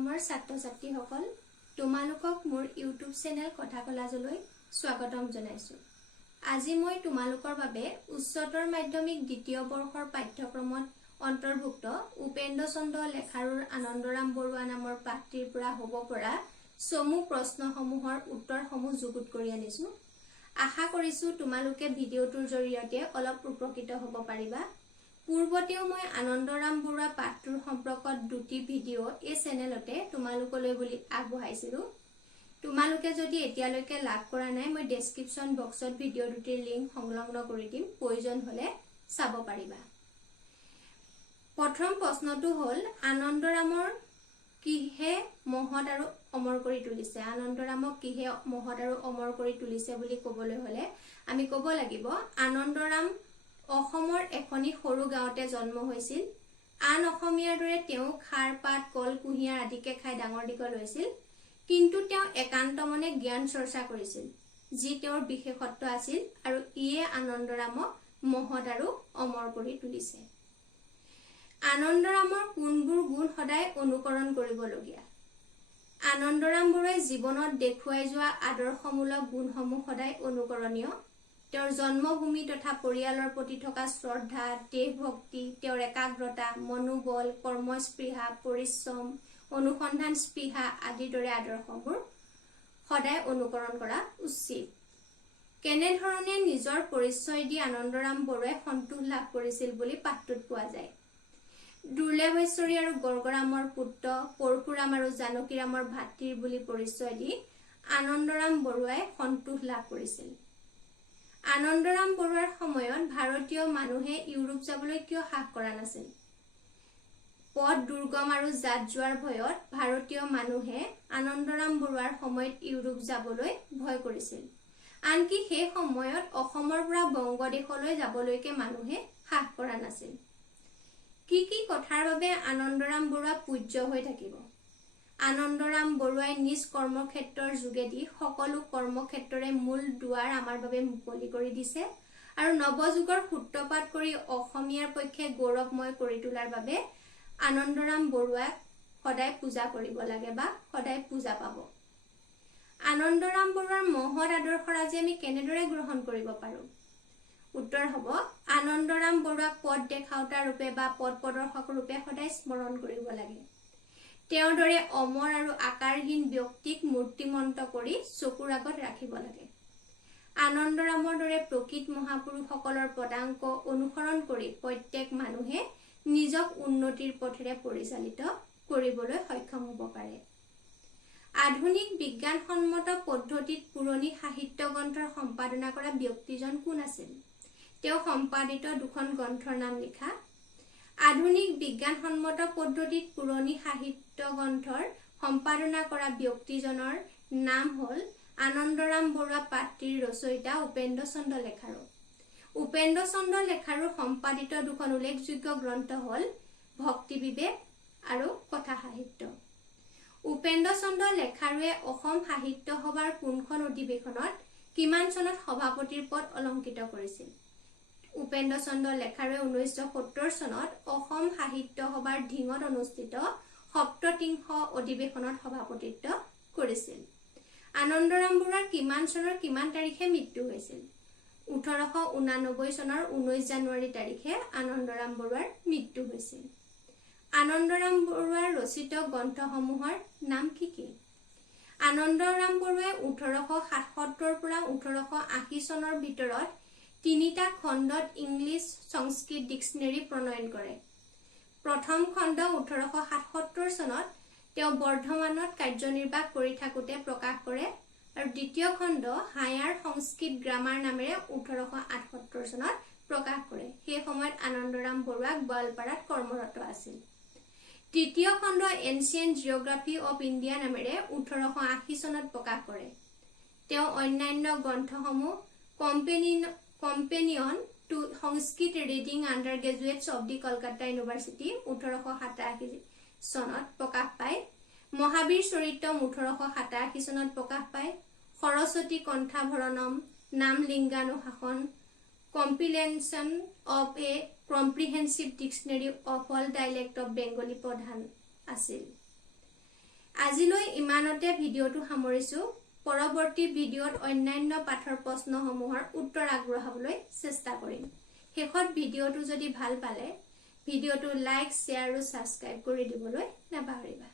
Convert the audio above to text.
মৰমৰ ছাত্ৰ-ছাত্ৰীসকল, তোমালোকক মোৰ ইউটিউব চেনেল কথা কলাজলৈ স্বাগতম জনাইছো। আজি মই তোমালোকৰ বাবে উচ্চতৰ মাধ্যমিক দ্বিতীয় বৰ্ষৰ পাঠ্যক্ৰমত অন্তৰ্ভুক্ত উপেন্দ্ৰ চন্দ্ৰ লেখাৰুৰ আনন্দৰাম বৰুৱা নামৰ পাঠটিৰ পৰা হ'ব পৰা চমু প্ৰশ্নসমূহৰ উত্তৰসমূহ যুগুত কৰি আনিছো। আশা কৰিছো তোমালোকে ভিডিঅ'টোৰ জৰিয়তে অলপ উপকৃত হ'ব পাৰিবা। পূৰ্বতেও মই আনন্দৰাম বৰুৱা পাঠটোৰ সম্পৰ্কত দুটি ভিডিঅ' এই চেনেলতে তোমালোকলৈ বুলি আগবঢ়াইছিলো। তোমালোকে যদি এতিয়ালৈকে লাভ কৰা নাই, মই ডেছক্ৰিপশ্যন বক্সত ভিডিঅ' দুটিৰ লিংক সংলগ্ন কৰি দিম, প্ৰয়োজন হ'লে চাব পাৰিবা। প্ৰথম প্ৰশ্নটো হ'ল আনন্দৰামৰ কিহে মহৎ আৰু অমৰ কৰি তুলিছে। আনন্দৰামক কিহে মহৎ আৰু অমৰ কৰি তুলিছে বুলি ক'বলৈ হ'লে আমি ক'ব লাগিব আনন্দৰাম অসমৰ এখনি সৰু গাঁৱতে জন্ম হৈছিল। আন অসমীয়াৰ দৰে তেওঁ খাৰ পাত কল কুঁহিয়াৰ আদিকে খাই ডাঙৰ দীঘল হৈছিল, কিন্তু তেওঁ একান্ত মনে জ্ঞান চৰ্চা কৰিছিল, যি তেওঁৰ বিশেষত্ব আছিল, আৰু ইয়ে আনন্দৰামক মহৎ আৰু অমৰ কৰি তুলিছে। আনন্দৰামৰ কোনবোৰ গুণ সদায় অনুকৰণ কৰিবলগীয়া। আনন্দৰাম বৰুৱাই জীৱনত দেখুৱাই যোৱা আদৰ্শমূলক গুণসমূহ সদায় অনুকৰণীয়। তেওঁৰ জন্মভূমি তথা পৰিয়ালৰ প্ৰতি থকা শ্ৰদ্ধা, দেশভক্তি, তেওঁৰ একাগ্ৰতা, মনোবল, কৰ্মস্পৃহা, পৰিশ্ৰম, অনুসন্ধান স্পৃহা আদিৰ দৰে আদৰ্শবোৰ সদায় অনুকৰণ কৰা উচিত। কেনেধৰণে নিজৰ পৰিচয় দি আনন্দৰাম বৰুৱাই সন্তোষ লাভ কৰিছিল বুলি পাঠটোত পোৱা যায়। দুৰ্লেভশ্বৰী আৰু গৰ্গৰামৰ পুত্ৰ, পৰশুৰাম আৰু জানকীৰামৰ ভাতৃৰ বুলি পৰিচয় দি আনন্দৰাম বৰুৱাই সন্তোষ লাভ কৰিছিল। আনন্দৰাম বৰুৱাৰ সময়ত ভাৰতীয় মানুহে ইউৰোপ যাবলৈ কিয় সাহ কৰা নাছিল? পথ দুৰ্গম আৰু জাত যোৱাৰ ভয়ত ভাৰতীয় মানুহে আনন্দৰাম বৰুৱাৰ সময়ত ইউৰোপ যাবলৈ ভয় কৰিছিল। আনকি সেই সময়ত অসমৰ পৰা বংগদেশলৈ যাবলৈকে মানুহে সাহ কৰা নাছিল। কি কি কথাৰ বাবে আনন্দৰাম বৰুৱা পূজ্য হৈ থাকিব? আনন্দৰাম বৰুৱাই নিজ কৰ্মক্ষেত্ৰৰ যোগেদি সকলো কৰ্মক্ষেত্ৰৰে মূল দুৱাৰ আমাৰ বাবে মুকলি কৰি দিছে, আৰু নৱযুগৰ সূত্ৰপাত কৰি অসমীয়াৰ পক্ষে গৌৰৱময় কৰি তোলাৰ বাবে আনন্দৰাম বৰুৱাক সদায় পূজা কৰিব লাগে বা সদায় পূজা পাব। আনন্দৰাম বৰুৱাৰ মহৎ আদৰ্শৰাজি আমি কেনেদৰে গ্ৰহণ কৰিব পাৰো? উত্তৰ হ'ব আনন্দৰাম বৰুৱাক পথ দেখাওতা ৰূপে বা পথ প্ৰদৰ্শক ৰূপে সদায় স্মৰণ কৰিব লাগে। তেওঁৰ দৰে অমৰ আৰু আকাৰহীন ব্যক্তিক মূৰ্তিমন্ত কৰি চকুৰ আগত ৰাখিব লাগে। আনন্দৰামৰ দৰে প্ৰকৃত মহাপুৰুষসকলৰ পদাংক অনুসৰণ কৰি প্ৰত্যেক মানুহে নিজক উন্নতিৰ পথেৰে পৰিচালিত কৰিবলৈ সক্ষম হ'ব পাৰে। আধুনিক বিজ্ঞানসন্মত পদ্ধতিত পুৰণি সাহিত্য গ্ৰন্থৰ সম্পাদনা কৰা ব্যক্তিজন কোন আছিল? তেওঁ সম্পাদিত দুখন গ্ৰন্থৰ নাম লিখা। আধুনিক বিজ্ঞানসন্মত পদ্ধতিত পুৰণি সাহিত্য গ্ৰন্থৰ সম্পাদনা কৰা ব্যক্তিজনৰ নাম হ'ল আনন্দৰাম বৰুৱা পাঠটিৰ ৰচয়িতা উপেন্দ্ৰ চন্দ্ৰ লেখাৰু। উপেন্দ্ৰ চন্দ্ৰ লেখাৰুৰ সম্পাদিত দুখন উল্লেখযোগ্য গ্ৰন্থ হ'ল ভক্তি বিবেক আৰু কথা সাহিত্য। উপেন্দ্ৰ চন্দ্ৰ লেখাৰুৱে অসম সাহিত্য সভাৰ কোনখন অধিৱেশনত কিমান চনত সভাপতিৰ পদ অলংকৃত কৰিছিল? উপেন্দ্ৰ চন্দ্ৰ লেখাৰুৱে 1970 চনত অসম সাহিত্য সভাৰ ধিঙত অনুষ্ঠিত সপ্ততিংশ অধিৱেশনত সভাপতিত্ব কৰিছিল। আনন্দৰাম বৰুৱাৰ কিমান চনৰ কিমান তাৰিখে মৃত্যু হৈছিল? 1889 চনৰ 19 জানুৱাৰী তাৰিখে আনন্দৰাম বৰুৱাৰ মৃত্যু হৈছিল। আনন্দৰাম বৰুৱাৰ ৰচিত গ্ৰন্থসমূহৰ নাম কি কি? আনন্দৰাম বৰুৱাই 1877 পৰা 1880 চনৰ ভিতৰত তিনিটা খণ্ডত ইংলিছ সংস্কৃত ডিক্সনেৰী প্ৰণয়ন কৰে। প্ৰথম খণ্ড 1877 চনত তেওঁ বৰ্ধমানত কাৰ্যনিৰ্বাহ কৰি থাকোঁতে প্ৰকাশ কৰে, আৰু দ্বিতীয় খণ্ড হায়াৰ সংস্কৃত গ্ৰামাৰ নামেৰে 1878 চনত প্ৰকাশ কৰে। সেই সময়ত আনন্দৰাম বৰুৱাক গোৱালপাৰাত কৰ্মৰত আছিল। তৃতীয় খণ্ড এনচিয়েণ্ট জিঅ'গ্ৰাফী অৱ ইণ্ডিয়া নামেৰে 1880 চনত প্ৰকাশ কৰে। তেওঁ অন্যান্য গ্ৰন্থসমূহ companion to Sanskrit reading undergraduates of the Kolkata university 1887 চনত প্ৰকাশ পায়। মহাবীৰ চৰিতম 1887 চনত প্ৰকাশ পায়। Saraswati Kanthabharanam, Nama Linganushasana, compilation of a comprehensive dictionary of all dialect of Bengali প্ৰধান আছিল। আজিলৈ ইমানতে ভিডিঅ'টো সামৰিছোঁ। পৰৱৰ্তী ভিডিঅ'ত অন্যান্য পাঠৰ প্ৰশ্নসমূহৰ উত্তৰ আগবঢ়াবলৈ চেষ্টা কৰিম। শেষত ভিডিঅ'টো যদি ভাল পালে ভিডিঅ'টো লাইক, শ্বেয়াৰ আৰু ছাবস্ক্ৰাইব কৰি দিবলৈ নাপাহৰিবা।